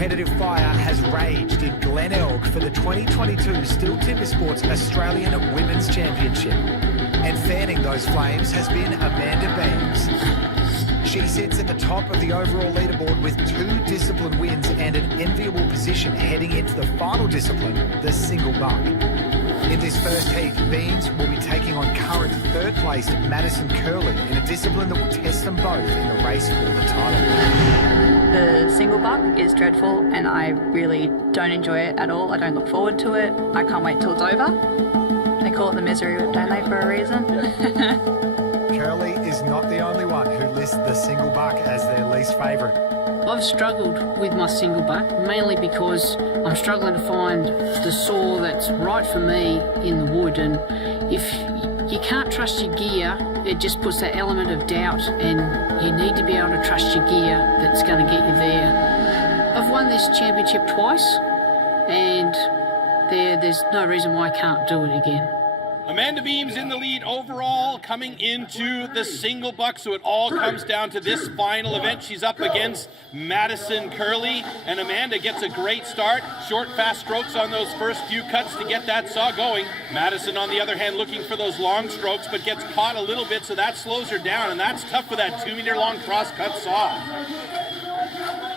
competitive fire has raged in Glenelg for the 2022 STIHL Timbersports Australian Women's Championship. And fanning those flames has been Amanda Beams. She sits at the top of the overall leaderboard with 2 discipline wins and an enviable position heading into the final discipline, the single buck. In this first heat, Beams will be taking on current third-placed Madison Curley in a discipline that will test them both in the race for the title. The single buck is dreadful and I really don't enjoy it at all. I don't look forward to it. I can't wait till it's over. They call it the misery whip, don't they, for a reason? Curley is not the only one who lists the single buck as their least favourite. I've struggled with my single buck, mainly because I'm struggling to find the saw that's right for me in the wood, and if you can't trust your gear, it just puts that element of doubt, and you need to be able to trust your gear that's going to get you there. I've won this championship twice, and there's no reason why I can't do it again. Amanda Beams in the lead overall coming into the single buck, so it all comes down to this final event. She's up against Madison Curley, and Amanda gets a great start. Short, fast strokes on those first few cuts to get that saw going. Madison, on the other hand, looking for those long strokes, but gets caught a little bit, so that slows her down, and that's tough with that 2-meter-long cross-cut saw.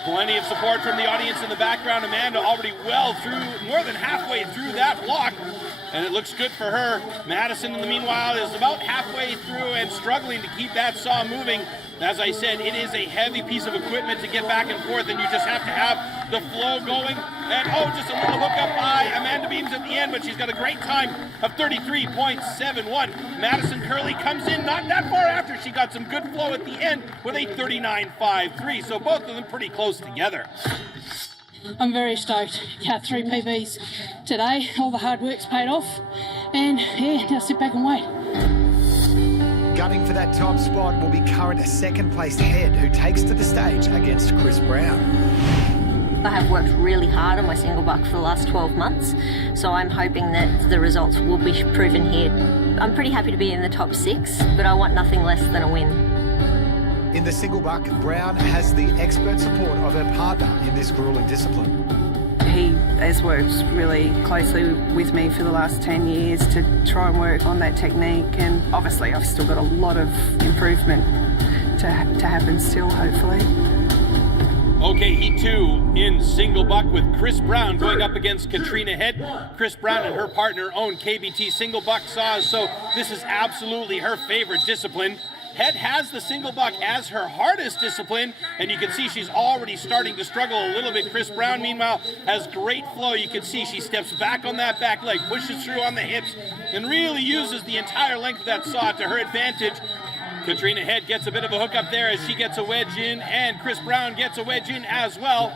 Plenty of support from the audience in the background. Amanda already well through, more than halfway through that block, and it looks good for her. Madison, in the meanwhile, is about halfway through and struggling to keep that saw moving. As I said, it is a heavy piece of equipment to get back and forth, and you just have to have the flow going. And just a little hookup by Amanda Beams at the end, but she's got a great time of 33.71. Madison Curley comes in not that far after. She got some good flow at the end with a 39.53, so both of them pretty close together. I'm very stoked. Got 3 PBs today. All the hard work's paid off, and yeah, now sit back and wait. Gunning for that top spot will be current second-placed Head, who takes to the stage against Chris Brown. I have worked really hard on my single buck for the last 12 months, so I'm hoping that the results will be proven here. I'm pretty happy to be in the top 6, but I want nothing less than a win. In the single buck, Brown has the expert support of her partner in this grueling discipline. He has worked really closely with me for the last 10 years to try and work on that technique, and obviously I've still got a lot of improvement to happen still, hopefully. Okay, Heat 2 in single buck with Chris Brown going up against Katrina Head. Chris Brown and her partner own KBT single buck saws, so this is absolutely her favorite discipline. Head has the single buck as her hardest discipline, and you can see she's already starting to struggle a little bit. Chris Brown, meanwhile, has great flow. You can see she steps back on that back leg, pushes through on the hips, and really uses the entire length of that saw to her advantage. Katrina Head gets a bit of a hookup there as she gets a wedge in, and Chris Brown gets a wedge in as well.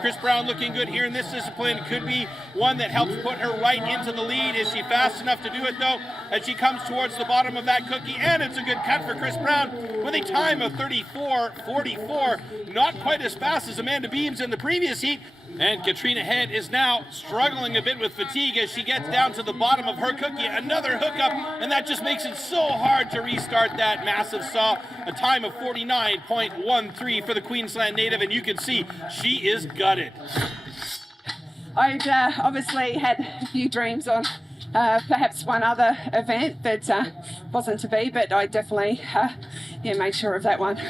Chris Brown looking good here in this discipline. Could be one that helps put her right into the lead. Is she fast enough to do it, though, as she comes towards the bottom of that cookie? And it's a good cut for Chris Brown with a time of 34.44. Not quite as fast as Amanda Beams in the previous heat. And Katrina Head is now struggling a bit with fatigue as she gets down to the bottom of her cookie. Another hookup, and that just makes it so hard to restart that massive saw. A time of 49.13 for the Queensland native, and you can see she is gutted. I'd obviously had a few dreams on perhaps one other event that wasn't to be, but I definitely made sure of that one.